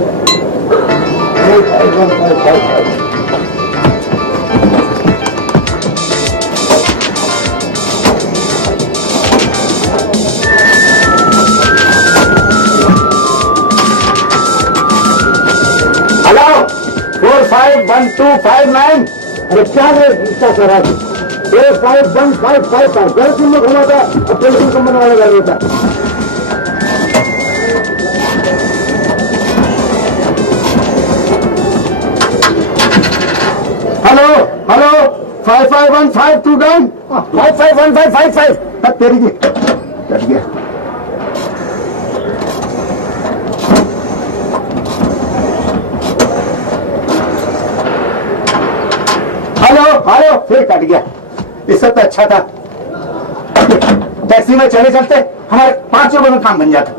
Hello 451259। अरे क्या rickshaw करा 451555 घर तुम लोग घुमा था, अब टेलीफोन कंपनी वाले गाड़ी था। हेलो हेलो 551529 551555 तेरी की कट गया। हेलो हेलो फिर कट गया। इससे तो अच्छा था टैक्सी में चले चलते हमारे 5 रुपए में काम बन जाता।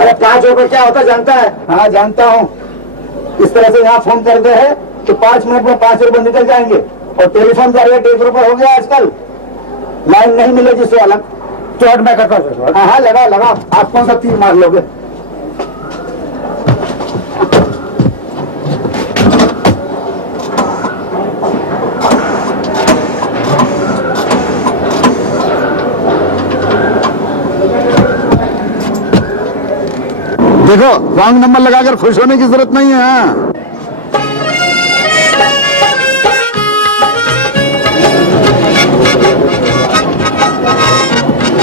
अरे 5 रुपए क्या होता जानता है? हाँ जानता हूँ। इस तरह से यहाँ फोन कर दे है तो 5 मिनट में 5 रुपए निकल जाएंगे और टेलीफोन का रेट 1 रुपए हो गया आजकल। लाइन नहीं मिले जिससे अलग चौट में करता हूँ। हाँ हाँ लगा लगा। आप कौन सा तीर मार लोगे? देखो रॉन्ग नंबर लगाकर खुश होने की जरूरत नहीं है।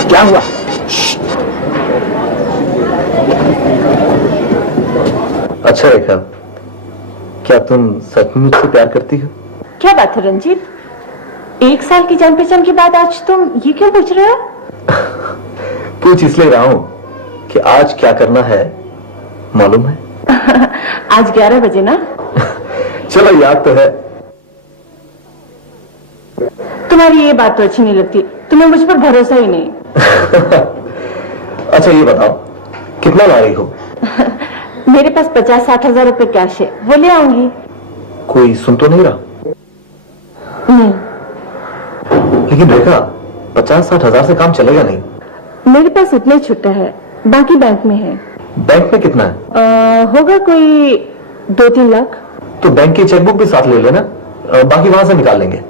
क्या हुआ? अच्छा रेखा, क्या तुम सच में मुझसे प्यार करती हो? क्या बात है रंजीत, 1 साल की जान पहचान के बाद आज तुम ये क्यों पूछ रहे हो? पूछ इसलिए रहा हूं कि आज क्या करना है मालूम है? आज 11 बजे ना? चलो याद तो है। तुम्हारी ये बात तो अच्छी नहीं लगती, तुम्हें मुझ पर भरोसा ही नहीं। अच्छा ये बताओ कितना ला रही हो? मेरे पास 50-60 हजार रुपए कैश है, वो ले आऊंगी। कोई सुन तो नहीं रहा? नहीं। लेकिन रेखा 50-60 हजार से काम चलेगा नहीं। मेरे पास उतने छुट्टा है, बाकी बैंक में है। बैंक में कितना है? होगा कोई 2-3 लाख। तो बैंक की चेकबुक भी साथ ले लेना, बाकी वहां से निकाल लेंगे।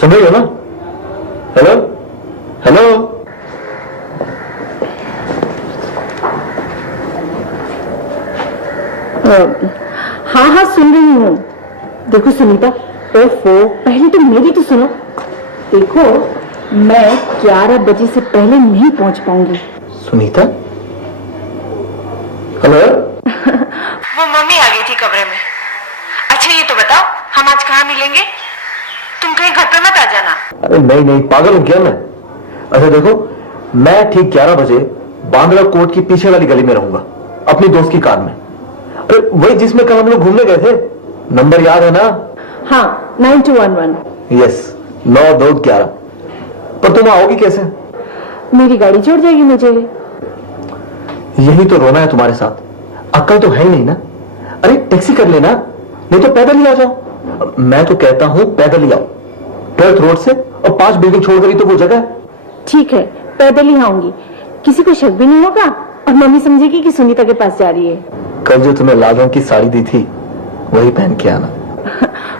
सुन रही हो ना? Hello hello. हाँ हाँ सुन रही हूँ। देखो सुनीता, ओफो पहले तो मेरी तो सुनो। देखो मैं 11 बजे से पहले नहीं पहुंच पाऊंगी। सुनीता? हेलो। वो मम्मी आ गई थी कमरे में। अच्छा ये तो बताओ हम आज कहाँ मिलेंगे? तुम कहीं घर पे मत आ जाना। अरे नहीं नहीं, पागल हूं क्या मैं? अच्छा देखो, मैं ठीक 11 बजे बांद्रा कोर्ट की पीछे वाली गली में रहूंगा, अपनी दोस्त की कार में। अरे वही जिसमें कल हम लोग घूमने गए थे, नंबर याद है ना? हाँ 9211। यस 9211। पर तुम आओगी कैसे? मेरी गाड़ी छोड़ जाएगी मुझे। यही तो रोना है तुम्हारे साथ, अक्ल तो है ही नहीं ना। अरे टैक्सी कर लेना, नहीं तो पैदल ही आ जाओ। मैं तो कहता हूं पैदल ही आओ, 12th रोड से, और 5 बिल्डिंग छोड़कर ही तो वो जगह है। ठीक है पैदल ही आऊंगी, किसी को शक भी नहीं होगा और मम्मी समझेगी कि सुनीता के पास जा रही है। कल जो तुम्हें लाल रंग की साड़ी दी थी वही पहन के आना।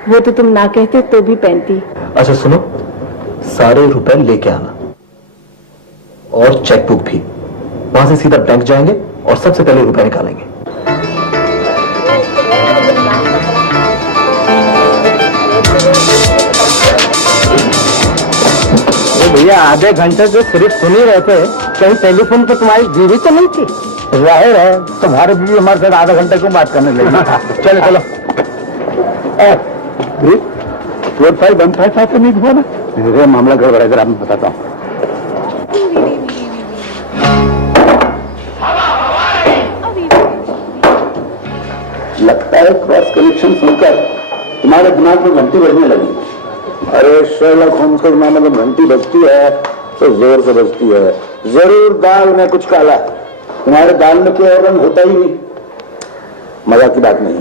वो तो तुम ना कहते तो भी पहनती। अच्छा सुनो, सारे रुपए लेके आना और चेकबुक भी। वहां से सीधा बैंक जाएंगे और सबसे पहले रुपए निकालेंगे। भैया आधे घंटे से सिर्फ सुन ही रहे थे, कहीं टेलीफोन पे तुम्हारी बीवी तो नहीं थी? जाहिर है तुम्हारी बीवी हमारे साथ आधा घंटे क्यों बात करने लगी। चलो चलो। 4515 तो नहीं हुआ ना? ये मामला गड़बड़ है, मैं बताता हूँ। लगता है क्रॉस कनेक्शन सुनकर तुम्हारे दिमाग में घंटी बजने लगी। अरे शर्लक होम्स के जमाने में घंटी बजती है तो जोर से बजती है। जरूर दाल में कुछ काला है। तुम्हारे दाल में कोई और रंग होता ही नहीं। मजाक की बात नहीं,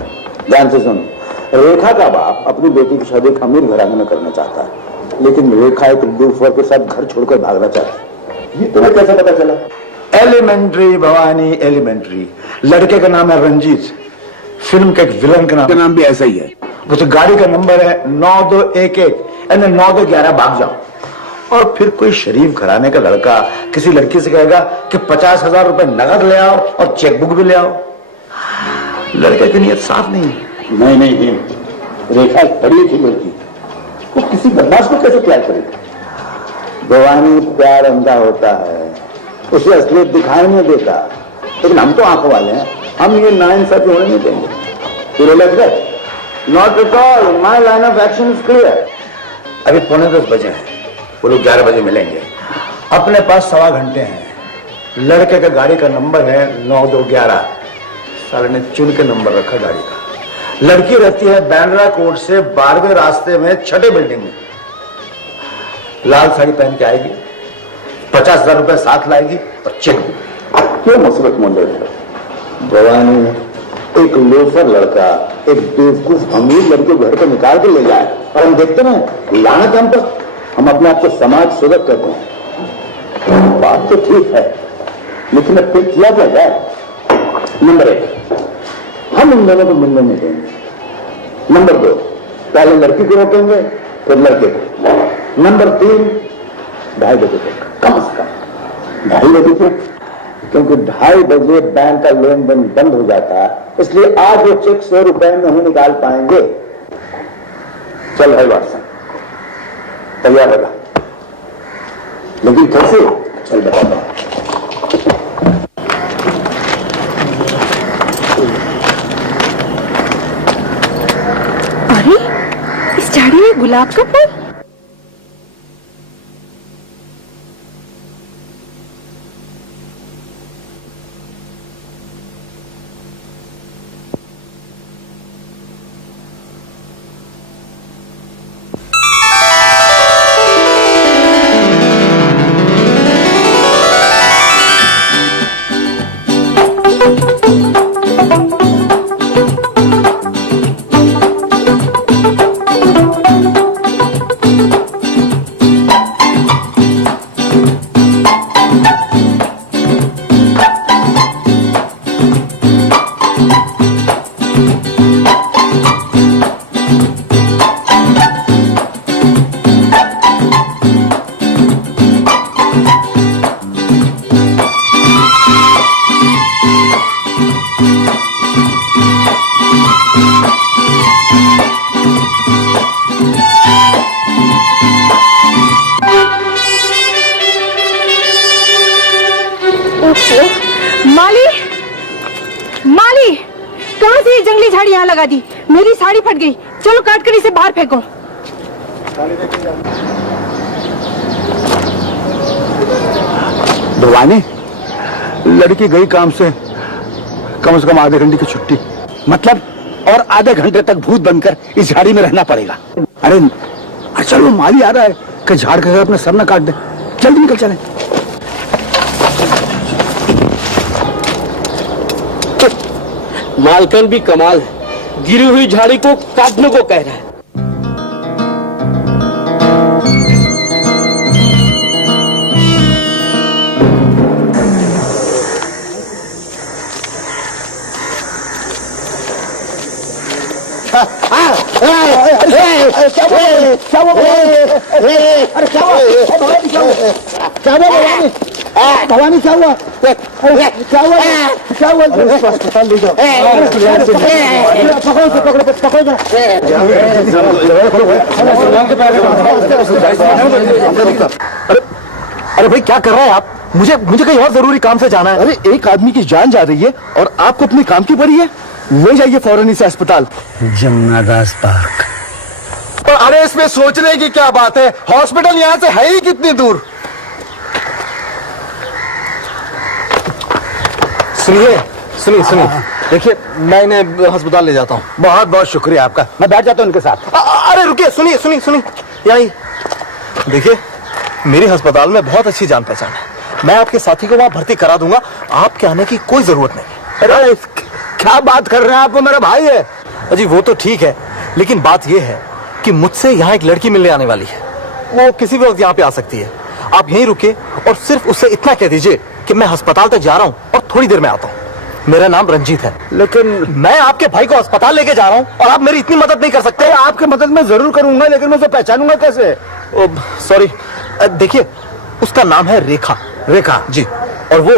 ध्यान से सुन। रेखा का बाप अपनी बेटी की शादी एक अमीर घराने में करना चाहता है, लेकिन रेखा एक लूफर के साथ घर छोड़कर भागना चाहती है। ये तुम्हें कैसे पता चला? Elementary Bhavani elementary. लड़के का नाम है रंजीत, फिल्म के एक विलन का नाम भी ऐसा ही है। वो तो गाड़ी का नंबर है 9211 यानी 9211, भाग जाओ। और फिर कोई शरीफ घराने का लड़का किसी लड़की से कहेगा कि 50,000 रुपए नगद ले आओ और चेकबुक भी ले आओ। लड़के की नीयत साफ नहीं है। नहीं, रेखा पढ़ी थी लड़की, वो किसी बदमाश को कैसे प्यार करेगी? भवानी, प्यार अंधा होता है, उसे असलियत दिखाई नहीं देता। लेकिन हम तो आंखों वाले हैं, हम ये नाइंसाफी होने नहीं देंगे। फिर लग गए not at all, my line of action is clear. अभी 9:45 बजे हैं, वो लोग 11 बजे मिलेंगे। अपने पास 1.25 घंटे हैं। लड़के का गाड़ी का नंबर है 9211। साले ने चुन के नंबर रखा गाड़ी का। लड़की रहती है बैंड्रा कोट से 12वें रास्ते में 6ठे बिल्डिंग में। लाल साड़ी पहन के आएगी, 50,000 रुपए साथ लाएगी और चेक बुक। क्यों मुसीबत मोल है? भवानी, एक लोफर लड़का एक बेवकूफ अमीर लड़के को घर पे निकाल के ले जाए और हम देखते ना लानत हम पर। हम अपने आप को समाज सेवक कहते हैं। बात तो ठीक है, लेकिन अब फिर किया क्या जाए? नंबर 1, हम इन दोनों को मिलने नहीं देंगे। नंबर 2, पहले लड़की को रोकेंगे फिर लड़के को। नंबर 3, 2:30 बजे तक, कम से कम 2:30 बजे तक, क्योंकि 2:30 बजे बैंक का लेन देन बंद हो जाता है। इसलिए आज वो चेक 100 रुपए में नहीं निकाल पाएंगे। चल भाई वाटसन, तैयार होगा, लेकिन कैसे? चल बताता हूं। अरे, इस झाड़ी में गुलाब का फूल। माली, कहां से ये जंगली झाड़ी यहाँ लगा दी? मेरी साड़ी फट गई। चलो काट कर इसे बाहर फेंको। भवानी, लड़की गई काम से कम आधे घंटे की छुट्टी। मतलब और आधे घंटे तक भूत बनकर इस झाड़ी में रहना पड़ेगा। अरे चलो, माली आ रहा है कि झाड़ के अपने सर न काट दे। जल्दी निकल चले। मालकन भी कमाल है, गिरी हुई झाड़ी को काटने को कह रहा है। भवानी, क्या हुआ? क्या हुआ? अस्पताल ले जाओ। पकड़ो। अरे भाई, क्या कर रहे हैं आप? मुझे कहीं और जरूरी काम से जाना है। अरे एक आदमी की जान जा रही है और आपको अपने काम की पड़ी है। ले जाइए फौरन इसे अस्पताल। जमुनादास पार्क। अरे इसमें सोचने की क्या बात है? हॉस्पिटल यहाँ से है ही कितनी दूर? सुनिए, देखिए मैं इन्हें अस्पताल ले जाता हूँ। बहुत बहुत शुक्रिया आपका। मैं बैठ जाता हूँ उनके साथ। अरे रुकिए, सुनिए यही देखिए, मेरी अस्पताल में बहुत अच्छी जान पहचान है। मैं आपके साथी को वहां भर्ती करा दूंगा। आपके आने की कोई जरूरत नहीं। अरे क्या बात कर रहे हैं आप? वो मेरा भाई है। अजी वो तो ठीक है, लेकिन बात यह है कि मुझसे यहाँ एक लड़की मिलने आने वाली है। वो किसी भी वक्त यहाँ पे आ सकती है। आप यहीं रुकिए और सिर्फ उससे इतना कह दीजिए कि मैं अस्पताल तक जा रहा हूँ और थोड़ी देर में आता हूँ। मेरा नाम रंजीत है। लेकिन मैं आपके भाई को अस्पताल लेके जा रहा हूँ और आप मेरी इतनी मदद नहीं कर सकते। आपकी मदद मैं जरूर करूंगा, लेकिन मैं उसे पहचानूंगा कैसे? सॉरी, देखिए उसका नाम है रेखा। रेखा जी, और वो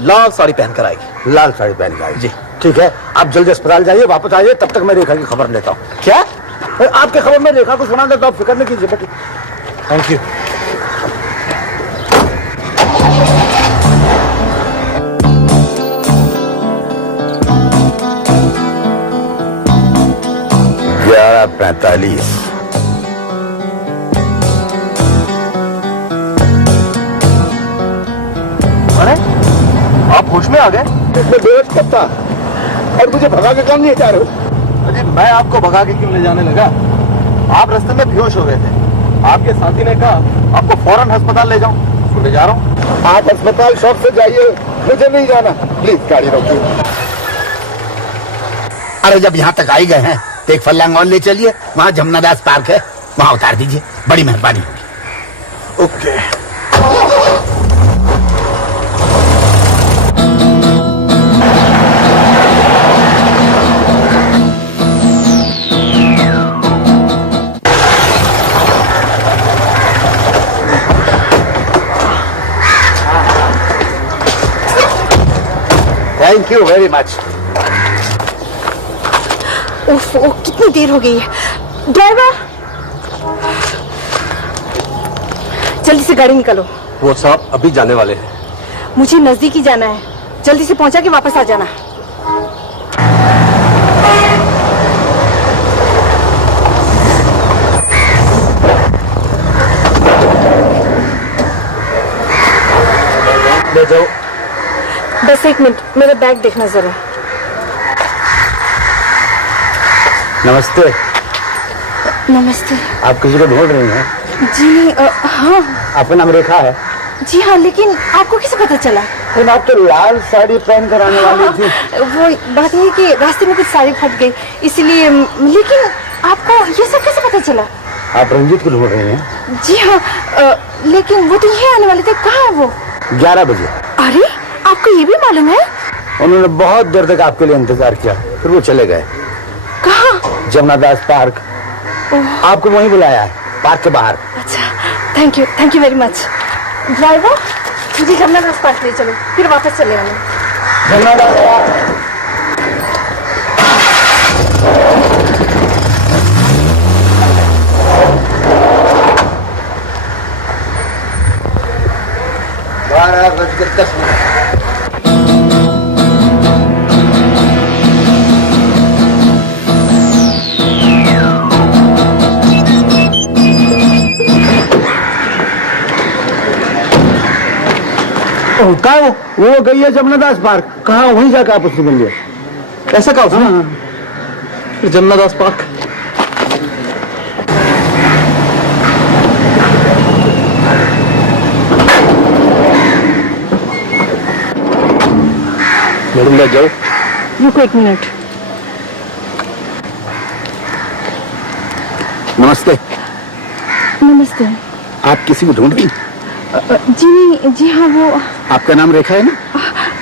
लाल साड़ी पहनकर आएगी। लाल साड़ी पहन के आएगी? जी ठीक है, आप जल्दी अस्पताल जाइए, वापस आइए, तब तक मैं रेखा की खबर लेता हूँ। क्या? आपकी खबर मैं रेखा को सुना देता हूँ, फिक्र नहीं कीजिए बेटी। Thank you. ग्यारह 45। अरे आप होश में आ गए? मैं बेहोश कब था और मुझे भगा के काम नहीं जा रहे हो? अजी मैं आपको भगा के क्यों ले जाने लगा? आप रास्ते में बेहोश हो गए थे। आपके साथी ने कहा आपको फौरन अस्पताल ले जाऊं, तो ले जा रहा हूं। आप अस्पताल शौक से जाइए, मुझे नहीं जाना। प्लीज गाड़ी रोकिए। अरे जब यहाँ तक आ ही गए हैं तो एक फल्लांग और ले चलिए, वहाँ जमुनादास पार्क है, वहाँ उतार दीजिए, बड़ी मेहरबानी। Okay. Thank you very much. Oh, कितनी देर हो गई है। ड्राइवर, जल्दी से गाड़ी निकालो। वो साहब अभी जाने वाले हैं। मुझे नजदीक ही जाना है, जल्दी से पहुंचा के वापस आ जाना। ले जाओ। बस एक मिनट, मेरा बैग देखना जरा। नमस्ते। नमस्ते। आप किसी को ढूंढ रही हैं? जी नहीं, हाँ। आपका नाम रेखा है? जी हाँ, लेकिन आपको कैसे पता चला? लेकिन आप तो लाल साड़ी पहन कर आने वाली थी। वो बात ये है कि रास्ते में कुछ साड़ी फट गई, इसलिए। लेकिन आपको ये सब कैसे पता चला? आप रंजीत को ढूंढ रही हैं? जी हाँ, लेकिन वो तो यहीं आने वाले थे। कहाँ है वो? 11 बजे। अरे, आपको ये भी मालूम है? उन्होंने बहुत देर तक आपके लिए इंतजार किया, फिर वो चले गए। कहाँ? जमुनादास पार्क। आपको वहीं बुलाया है, पार्क के बाहर। अच्छा, thank you very much. Driver, मुझे जमुनादास पार्क ले चलो, फिर वापस चले आना। जमुनादास पार्क। बारह बजकर 10 मिनट। कहा वो गई है जमुनादास पार्क। कहा वहीं जाकर आप उससे मिल लिया। ऐसा कहा उसने? जमुनादास पार्क। मैडम ले जाओ। रुको एक मिनट। नमस्ते। नमस्ते। आप किसी को ढूंढ रही? जी हाँ, वो। आपका नाम रेखा है ना?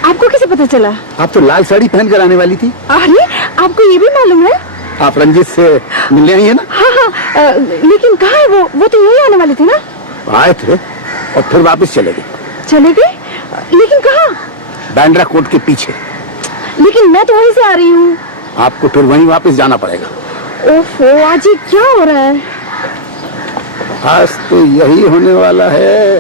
आपको कैसे पता चला? आप तो लाल साड़ी पहन कर आने वाली थी। अरे, आपको ये भी मालूम है? आप रंजीत से मिलने आई है ना? हाँ, लेकिन कहाँ है वो तो यही आने वाले थे ना? आए थे और फिर वापस चले गए। चले गए? लेकिन कहाँ? बैंड्रा कोर्ट के पीछे। लेकिन मैं तो वहीं से आ रही हूँ। आपको फिर वहीं वापस जाना पड़ेगा। ओफो, आज ये क्या हो रहा है? आज तो यही होने वाला है।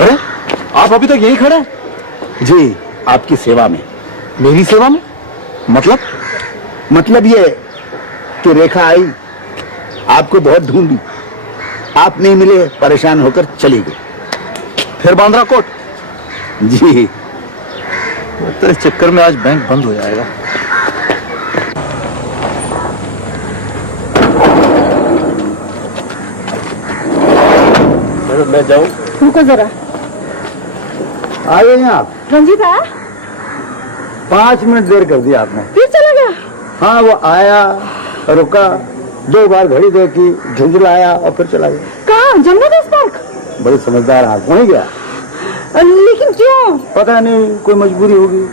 अरे, आप अभी तक यहीं खड़े हैं? जी, आपकी सेवा में। मेरी सेवा में? मतलब ये कि रेखा आई, आपको बहुत ढूंढी, आप नहीं मिले, परेशान होकर चली गई। फिर बांद्रा कोट? जी। तो इस चक्कर में आज बैंक बंद हो जाएगा। मैं जाऊं? रुको जरा। आ गए हैं आप? रंजीत आया? 5 मिनट देर कर दिया आपने। फिर चला गया? हाँ, वो आया, रुका, 2 बार घड़ी देखी, झुंझलाया और फिर चला गया। कहाँ? जमुना दास पार्क? बड़ी समझदार आप, वहीं गया। लेकिन क्यों? पता नहीं, कोई मजबूरी होगी।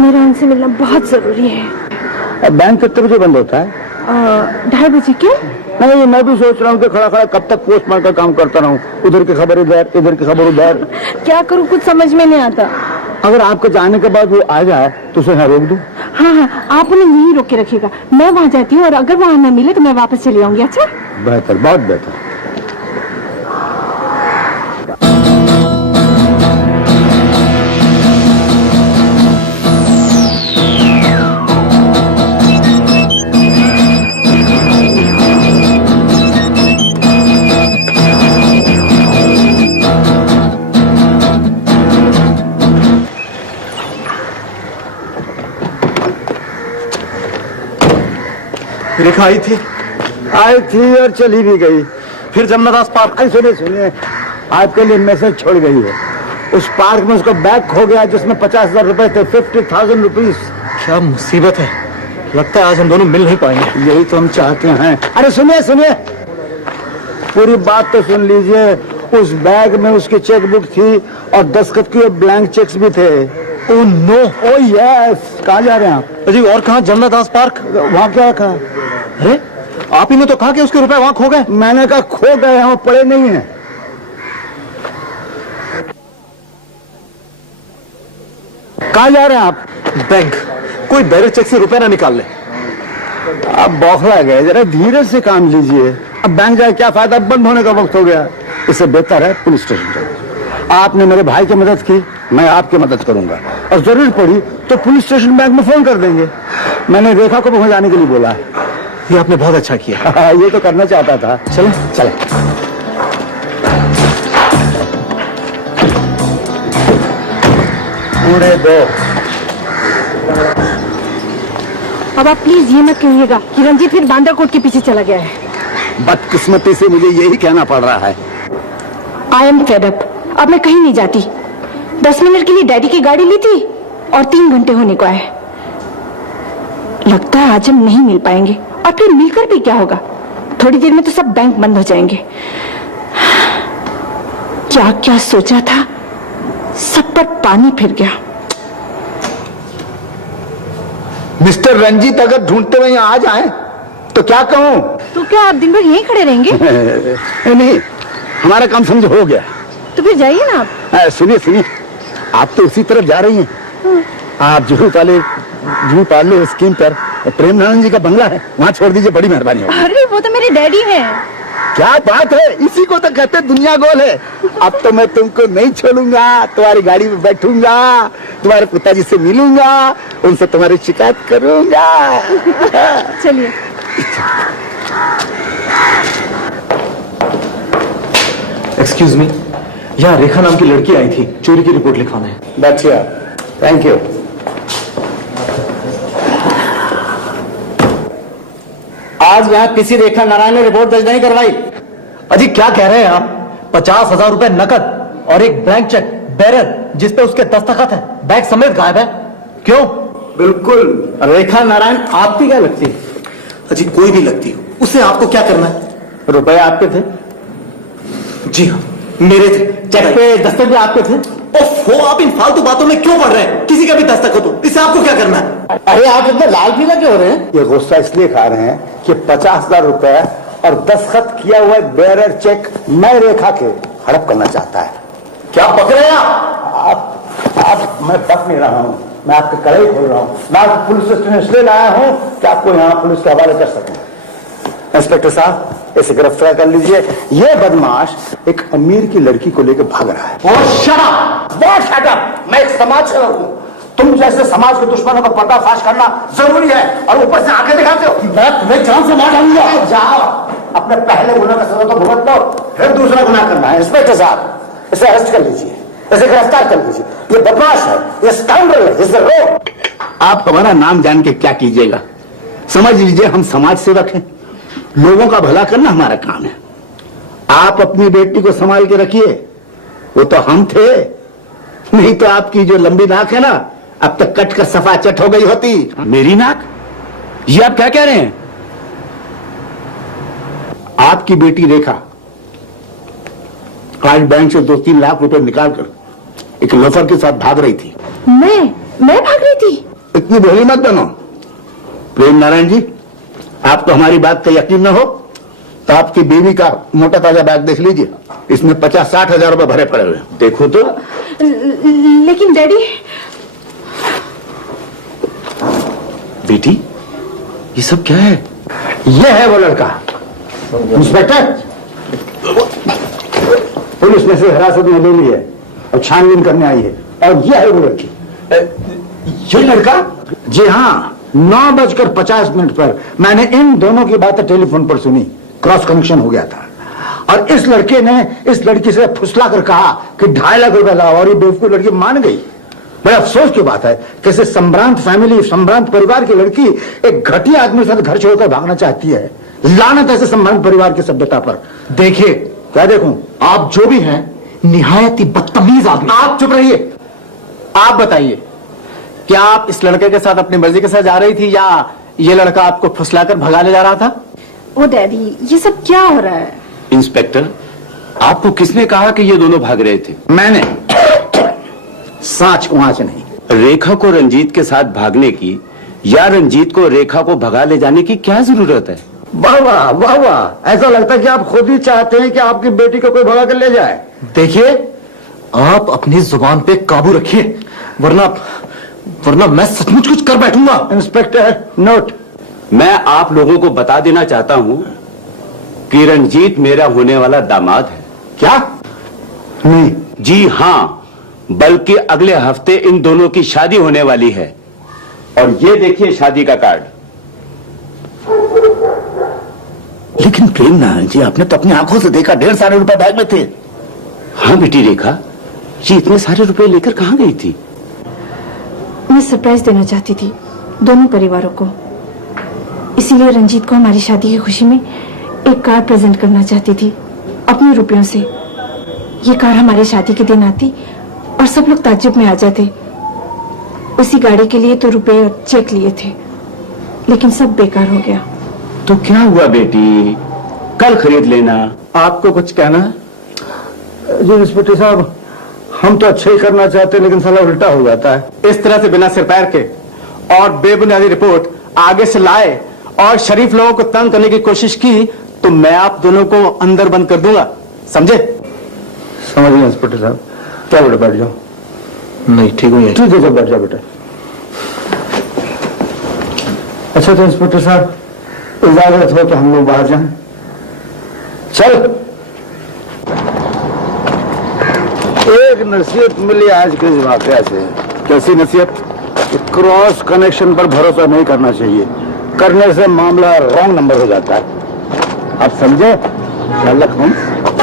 मेरा उनसे मिलना बहुत जरूरी है। अब बैंक कितने बजे बंद होता है? 2:30 बजे। क्यों? नहीं, मैं भी सोच रहा हूँ कि खड़ा खड़ा कब तक पोस्टमैन का काम करता रहूँ, उधर की खबर इधर, इधर की खबर उधर। क्या करूँ, कुछ समझ में नहीं आता। अगर आपके जाने के बाद वो आ जाए तो उसे यहाँ रोक दूँ? हाँ, आप उन्हें यहीं रोक के रखिएगा, मैं वहाँ जाती हूँ और अगर वहाँ न मिले तो मैं वापस चली आऊंगी। अच्छा? बेहतर, बहुत बेहतर। रेखा आई थी और चली भी गई। फिर जमुना दास पार्क। सुनिए, आपके लिए मैसेज छोड़ गई है। उस पार्क में उसका बैग खो गया जिसमें 50,000 रुपए थे, 50,000 रुपीज। क्या मुसीबत है, लगता है आज हम दोनों मिल नहीं पाएंगे। यही तो हम चाहते हैं। अरे सुनिए, पूरी बात तो सुन लीजिए। उस बैग में उसकी चेकबुक थी और दस्तखत के ब्लैंक चेक्स भी थे। Oh no. Oh yes. कहाँ जा रहे हैं आप? अजी और कहाँ? जमुना दास पार्क। वहाँ क्या रखा? अरे आप ही ने तो कहा कि उसके रुपए वहां खो गए। मैंने कहा खो गए हैं, वो पड़े नहीं हैं। कहाँ जा रहे हैं आप? बैंक। कोई बैरर चेक से रुपए ना निकाल ले। आप बौखला गए, जरा धीरे से काम लीजिए। अब बैंक जाए क्या फायदा, बंद होने का वक्त हो गया। इससे बेहतर है पुलिस स्टेशन जाओ। आपने मेरे भाई की मदद की, मैं आपकी मदद करूंगा और जरूरत पड़ी तो पुलिस स्टेशन बैंक में फोन कर देंगे। मैंने रेखा को वहां जाने के लिए बोला है। ये आपने बहुत अच्छा किया। ये तो करना चाहता था। चले। उड़े दो। अब आप प्लीज ये मत कहिएगा कि रंजीत फिर बांद्राकोट के पीछे चला गया है। बदकिस्मती से मुझे यही कहना पड़ रहा है। I am fed up. अब मैं कहीं नहीं जाती। 10 मिनट के लिए डैडी की गाड़ी ली थी और 3 घंटे होने को आए। लगता है आज हम नहीं मिल पाएंगे और फिर मिलकर भी क्या होगा, थोड़ी देर में तो सब बैंक बंद हो जाएंगे। क्या क्या सोचा था, सब पर पानी फिर गया। मिस्टर रंजीत अगर ढूंढते हुए यहाँ आ जाएं, तो क्या कहूँ? तो क्या आप दिन भर यहीं खड़े रहेंगे? नहीं, हमारा काम समझो हो गया। तो फिर जाइए ना आप। सुनिए, आप तो उसी तरफ जा रही हैं। आप जूही पाले स्कीम पर प्रेम नारायण जी का बंगला है, वहाँ छोड़ दीजिए, बड़ी मेहरबानी होगी। अरे वो तो मेरे डैडी हैं। क्या बात है, इसी को तो कहते दुनिया गोल है। अब तो मैं तुमको नहीं छोड़ूंगा, तुम्हारी गाड़ी में बैठूंगा, तुम्हारे पिताजी से मिलूंगा, उनसे तुम्हारी शिकायत करूंगा। चलिए। एक्सक्यूज मी, यहाँ रेखा नाम की लड़की आई थी, चोरी की रिपोर्ट लिखवाना है। बैठिए। Thank you. आज यहाँ किसी रेखा नारायण ने रिपोर्ट दर्ज नहीं करवाई। अजी क्या कह रहे हैं आप? 50,000 रुपए नकद और एक ब्लैंक चेक बैरर जिसपे उसके दस्तखत है, बैग समेत गायब है। क्यों? बिल्कुल। रेखा नारायण आपकी क्या लगती है? अजी कोई भी लगती हो, उससे आपको क्या करना है? रुपए आपके थे? जी हाँ, मेरे थे। चेक पे दस्तखत भी आपके थे? ओफो, आप इन फालतू बातों में क्यों पड़ रहे हैं? किसी का भी दस्तखत हो, इससे आपको क्या करना है? अरे आप इतने लाल पीला क्यों हो रहे हैं? ये गुस्सा इसलिए खा रहे हैं कि 50,000 रुपए और दस्तखत किया हुआ बेरर चेक मैं रेखा के हड़प करना चाहता है। क्या पक रहे हैं आप? मैं बक नहीं रहा हूँ, मैं आपके कड़े खोल रहा हूँ। मैं आपको पुलिस स्टेशन इसलिए लाया हूँ कि आपको यहाँ पुलिस के हवाले कर सकूं। इंस्पेक्टर साहब, इसे गिरफ्तार कर लीजिए। ये बदमाश एक अमीर की लड़की को लेकर भाग रहा है। Shut up! मैं एक समाज सेवक हूँ। तुम जैसे समाज के दुश्मनों का पर्दाफाश करना जरूरी है और ऊपर से आंखें दिखाते हो। मैं तुम्हें जान से मार डालूंगा। जाओ, अपने पहले गुनाह का सजा तो भुगत लो, फिर दूसरा गुनाह करना है। इंस्पेक्टर साहब, इसे अरेस्ट कर लीजिए, इसे गिरफ्तार कर लीजिए। ये बदमाश है, ये स्काउंड्रल है, इसे रोक। आप हमारा नाम जान के क्या कीजिएगा? समझ लीजिए हम समाज सेवक हैं, लोगों का भला करना हमारा काम है। आप अपनी बेटी को संभाल के रखिए, वो तो हम थे, नहीं तो आपकी जो लंबी नाक है ना, अब तक कट कर सफा चट हो गई होती। मेरी नाक? ये आप क्या कह रहे हैं? आपकी बेटी रेखा आज बैंक से 2-3 लाख रुपए निकालकर एक लोफर के साथ भाग रही थी। मैं भाग रही थी? इतनी भोली मत बनो प्रेम नारायण जी। आपको हमारी बात का यकीन न हो तो आपकी बीवी का मोटा ताजा बैग देख लीजिए, इसमें 50-60 हजार रुपए भरे पड़े हुए। देखो तो। लेकिन डैडी। बेटी, ये सब क्या है? ये है वो लड़का। इंस्पेक्टर, पुलिस ने से हिरासत में ले ली है और छानबीन करने आई है, और ये है वो लड़की। ये लड़का? जी हाँ, 9:50 पर मैंने इन दोनों की बातें टेलीफोन पर सुनी, क्रॉस कनेक्शन हो गया था, और इस लड़के ने इस लड़की से फुसला कर कहा कि 2.5 लाख रुपए लाओ, और ये बेवकूफ लड़की मान गई। बड़ा अफसोस की बात है, कैसे संभ्रांत फैमिली, संभ्रांत परिवार की लड़की एक घटिया आदमी के साथ घर छोड़कर भागना चाहती है। लानत ऐसे संभ्रांत परिवार की सभ्यता पर। देखिए, क्या देखूं? आप जो भी हैं निहायत ही बदतमीज आदमी। आप चुप रहिए। आप बताइए, क्या आप इस लड़के के साथ अपनी मर्जी के साथ जा रही थी, या ये लड़का आपको फुसलाकर भगाने जा रहा था? ओ डैडी, ये सब क्या हो रहा है? इंस्पेक्टर, आपको किसने कहा कि ये दोनों भाग रहे थे? मैंने सांच वहां से नहीं। रेखा को रंजीत के साथ भागने की या रंजीत को रेखा को भगा ले जाने की क्या जरूरत है? वाह वाह वाह वाह, ऐसा लगता है कि आप खुद ही चाहते हैं कि आपकी बेटी को कोई भगा कर ले जाए। देखिए, आप अपनी जुबान पे काबू रखिए, वरना मैं सचमुच कुछ कर बैठूंगा। Inspector, note. मैं आप लोगों को बता देना चाहता हूं कि रंजीत मेरा होने वाला दामाद है। क्या? नहीं। जी हां, बल्कि अगले हफ्ते इन दोनों की शादी होने वाली है, और ये देखिए शादी का कार्ड। लेकिन प्रेम नारायण जी, आपने तो अपनी आंखों से देखा 1.5 सारे रुपए बैग में थे। हाँ बेटी रेखा, ये इतने सारे रुपए लेकर कहां गई थी? मैं सरप्राइज देना चाहती थी दोनों परिवारों को, इसीलिए रंजीत को हमारी शादी की खुशी में एक कार प्रेजेंट करना चाहती थी अपने रुपयों से। ये कार हमारी शादी के दिन आती और सब लोग ताज्जुब में आ जाते। उसी गाड़ी के लिए तो रुपए और चेक लिए थे, लेकिन सब बेकार हो गया। तो क्या हुआ बेटी, कल खरीद लेना। आपको कुछ कहना है? जी इंस्पेक्टर साहब, हम तो अच्छा ही करना चाहते हैं, लेकिन साला उल्टा हो जाता है। इस तरह से बिना सिर पैर के और बेबुनियादी रिपोर्ट आगे से लाए और शरीफ लोगों को तंग करने की कोशिश की तो मैं आप दोनों को अंदर बंद कर दूंगा, समझे? समझ गए इंस्पेक्टर साहब। क्या बेटा, बैठ जाओ। नहीं, ठीक हो ठीक है, बैठ जाओ बेटा। अच्छा तो इंस्पेक्टर साहब, इजाजत हो तो हम लोग बाहर जाएं। चल। एक नसीहत मिली आज के इस वाकया से। कैसी नसीहत? क्रॉस कनेक्शन पर भरोसा नहीं करना चाहिए, करने से मामला रॉन्ग नंबर हो जाता है। आप समझे? Sherlock Holmes.